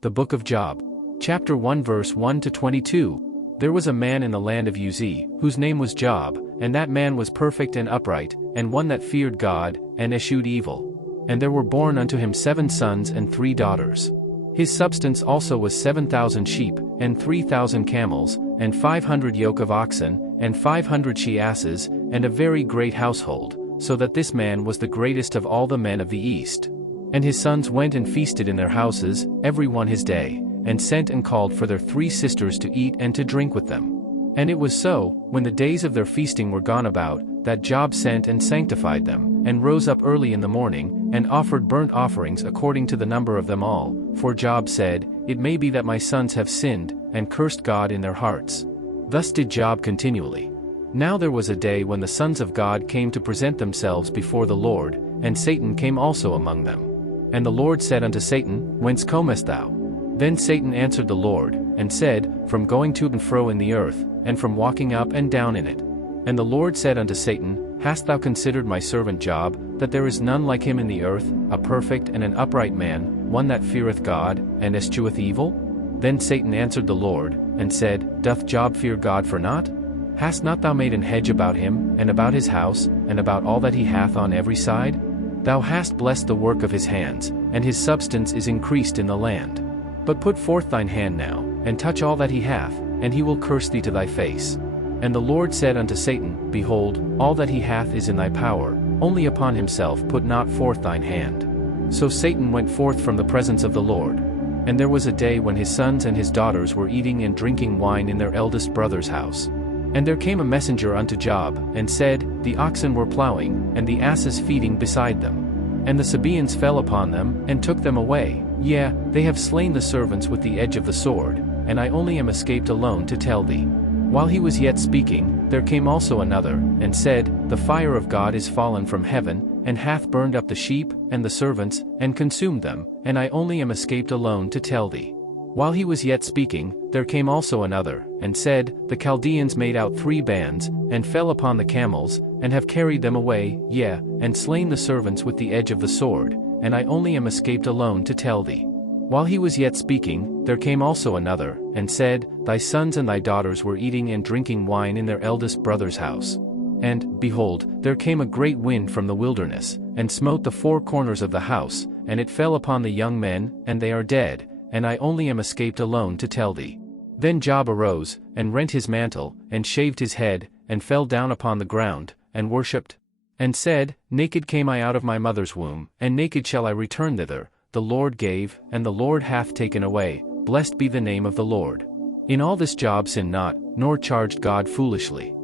The Book of Job. Chapter 1 verse 1 to 22. There was a man in the land of Uz, whose name was Job, and that man was perfect and upright, and one that feared God, and eschewed evil. And there were born unto him 7 sons and 3 daughters. His substance also was 7,000 sheep, and 3,000 camels, and 500 yoke of oxen, and 500 she-asses, and a very great household, so that this man was the greatest of all the men of the east. And his sons went and feasted in their houses, every one his day, and sent and called for their 3 sisters to eat and to drink with them. And it was so, when the days of their feasting were gone about, that Job sent and sanctified them, and rose up early in the morning, and offered burnt offerings according to the number of them all. For Job said, It may be that my sons have sinned, and cursed God in their hearts. Thus did Job continually. Now there was a day when the sons of God came to present themselves before the Lord, and Satan came also among them. And the Lord said unto Satan, Whence comest thou? Then Satan answered the Lord, and said, From going to and fro in the earth, and from walking up and down in it. And the Lord said unto Satan, Hast thou considered my servant Job, that there is none like him in the earth, a perfect and an upright man, one that feareth God, and escheweth evil? Then Satan answered the Lord, and said, Doth Job fear God for naught? Hast not thou made an hedge about him, and about his house, and about all that he hath on every side? Thou hast blessed the work of his hands, and his substance is increased in the land. But put forth thine hand now, and touch all that he hath, and he will curse thee to thy face. And the Lord said unto Satan, Behold, all that he hath is in thy power, only upon himself put not forth thine hand. So Satan went forth from the presence of the Lord. And there was a day when his sons and his daughters were eating and drinking wine in their eldest brother's house. And there came a messenger unto Job, and said, The oxen were plowing, and the asses feeding beside them. And the Sabaeans fell upon them, and took them away. Yea, they have slain the servants with the edge of the sword, and I only am escaped alone to tell thee. While he was yet speaking, there came also another, and said, The fire of God is fallen from heaven, and hath burned up the sheep, and the servants, and consumed them, and I only am escaped alone to tell thee. While he was yet speaking, there came also another, and said, The Chaldeans made out 3 bands, and fell upon the camels, and have carried them away, yea, and slain the servants with the edge of the sword, and I only am escaped alone to tell thee. While he was yet speaking, there came also another, and said, Thy sons and thy daughters were eating and drinking wine in their eldest brother's house. And, behold, there came a great wind from the wilderness, and smote the 4 corners of the house, and it fell upon the young men, and they are dead, and I only am escaped alone to tell thee. Then Job arose, and rent his mantle, and shaved his head, and fell down upon the ground, and worshipped, and said, Naked came I out of my mother's womb, and naked shall I return thither. The Lord gave, and the Lord hath taken away, blessed be the name of the Lord. In all this Job sinned not, nor charged God foolishly.